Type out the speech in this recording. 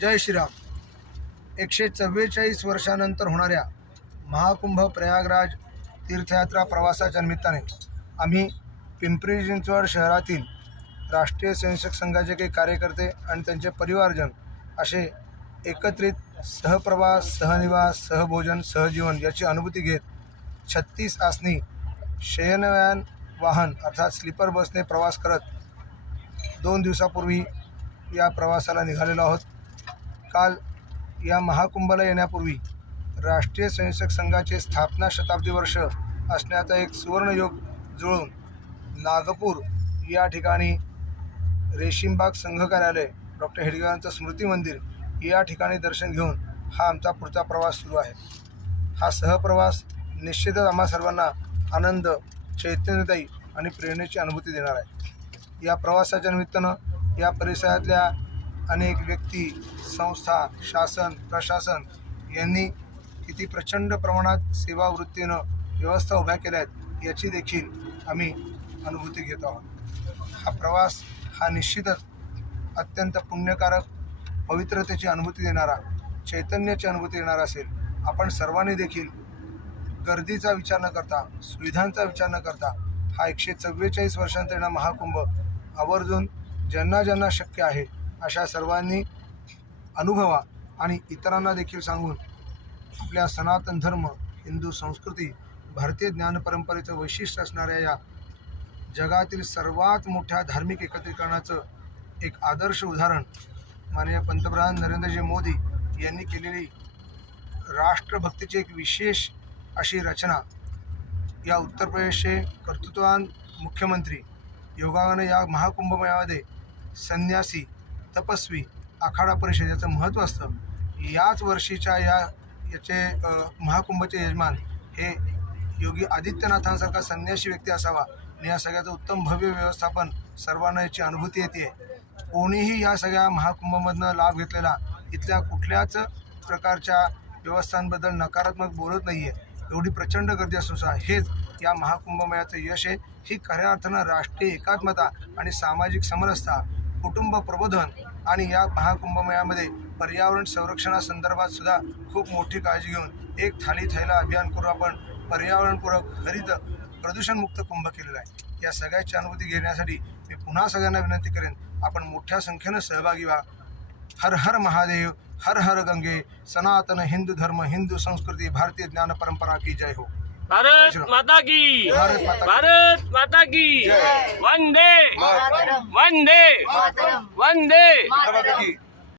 जय श्रीराम। 144 वर्षानंतर होणाऱ्या महाकुंभ प्रयागराज तीर्थयात्रा प्रवासाच्या निमित्ताने आम्ही पिंपरी चिंचवड शहरातील राष्ट्रीय स्वयंसेवक संघाचे काही कार्यकर्ते आणि त्यांचे परिवारजन असे एकत्रित सहप्रवास, सहनिवास, सहभोजन, सहजीवन याची अनुभूती घेत 36 आसनी शयनयान वाहन अर्थात स्लीपर बसने प्रवास करत 2 दिवसापूर्वी या प्रवासाला निघालेलो आहोत। काल या महाकुंभाला येण्यापूर्वी राष्ट्रीय स्वयंसेवक संघाचे स्थापना शताब्दी वर्ष असण्याचा एक सुवर्णयोग जुळून नागपूर या ठिकाणी रेशीमबाग संघ कार्यालय, डॉक्टर हेडगेवारांचं स्मृती मंदिर या ठिकाणी दर्शन घेऊन हा आमचा पुढचा प्रवास सुरू आहे। हा सहप्रवास निश्चितच आम्हा सर्वांना आनंद, चैतन्यदायी आणि प्रेरणेची अनुभूती देणार आहे। या प्रवासाच्या निमित्तानं या परिसरातल्या अनेक व्यक्ती, संस्था, शासन, प्रशासन यांनी किती प्रचंड प्रमाणात सेवावृत्तीनं व्यवस्था उभ्या केल्या आहेत याची देखील आम्ही अनुभूती घेत आहोत। हा प्रवास हा निश्चितच अत्यंत पुण्यकारक, पवित्रतेची अनुभूती देणारा, चैतन्याची अनुभूती देणारा असेल। आपण सर्वांनी देखील गर्दीचा विचार न करता, सुविधांचा विचार न करता हा 144 वर्षांचा येणारा महाकुंभ आवर्जून ज्यांना ज्यांना शक्य आहे अशा सर्वांनी अनुभवा आणि इतरांना देखील सांगून आपल्या सनातन धर्म, हिंदू संस्कृती, भारतीय ज्ञान परंपरेचं वैशिष्ट्य असणाऱ्या या जगातील सर्वात मोठ्या धार्मिक एकत्रीकरणाचं एक आदर्श उदाहरण माननीय पंतप्रधान नरेंद्रजी मोदी यांनी केलेली राष्ट्रभक्तीची एक विशेष अशी रचना या उत्तर प्रदेशचे कर्तृत्ववान मुख्यमंत्री योगाने या महाकुंभमेळ्यामध्ये संन्यासी, तपस्वी, आखाडा परिषद याचं महत्त्व असतं। याच वर्षीच्या याचे महाकुंभचे यजमान हे योगी आदित्यनाथांसारखा संन्यासी व्यक्ती असावा आणि या सगळ्याचं उत्तम भव्य व्यवस्थापन सर्वांना याची अनुभूती येते। कोणीही या सगळ्या महाकुंभमधनं लाभ घेतलेला इथल्या कुठल्याच प्रकारच्या व्यवस्थांबद्दल नकारात्मक बोलत नाही आहे। एवढी प्रचंड गर्दी असून हेच या महाकुंभमेळ्याचं यश आहे। ही खऱ्या अर्थानं राष्ट्रीय एकात्मता आणि सामाजिक समरसता, कुटुंब प्रबोधन आणि या महाकुंभमेळ्यामध्ये पर्यावरण संरक्षणासंदर्भात सुद्धा खूप मोठी काळजी घेऊन एक थाली थैला अभियान करून आपण पर्यावरणपूरक, हरित, प्रदूषणमुक्त कुंभ केलेला आहे। या सगळ्याची अनुभूती घेण्यासाठी मी पुन्हा सगळ्यांना विनंती करेन, आपण मोठ्या संख्येनं सहभागी व्हा। हर हर महादेव, हर हर गंगे। सनातन हिंदू धर्म, हिंदू संस्कृती, भारतीय ज्ञान परंपरा की जय हो। भारत माता की, भारत माता की। वंदे वंदे वंदे।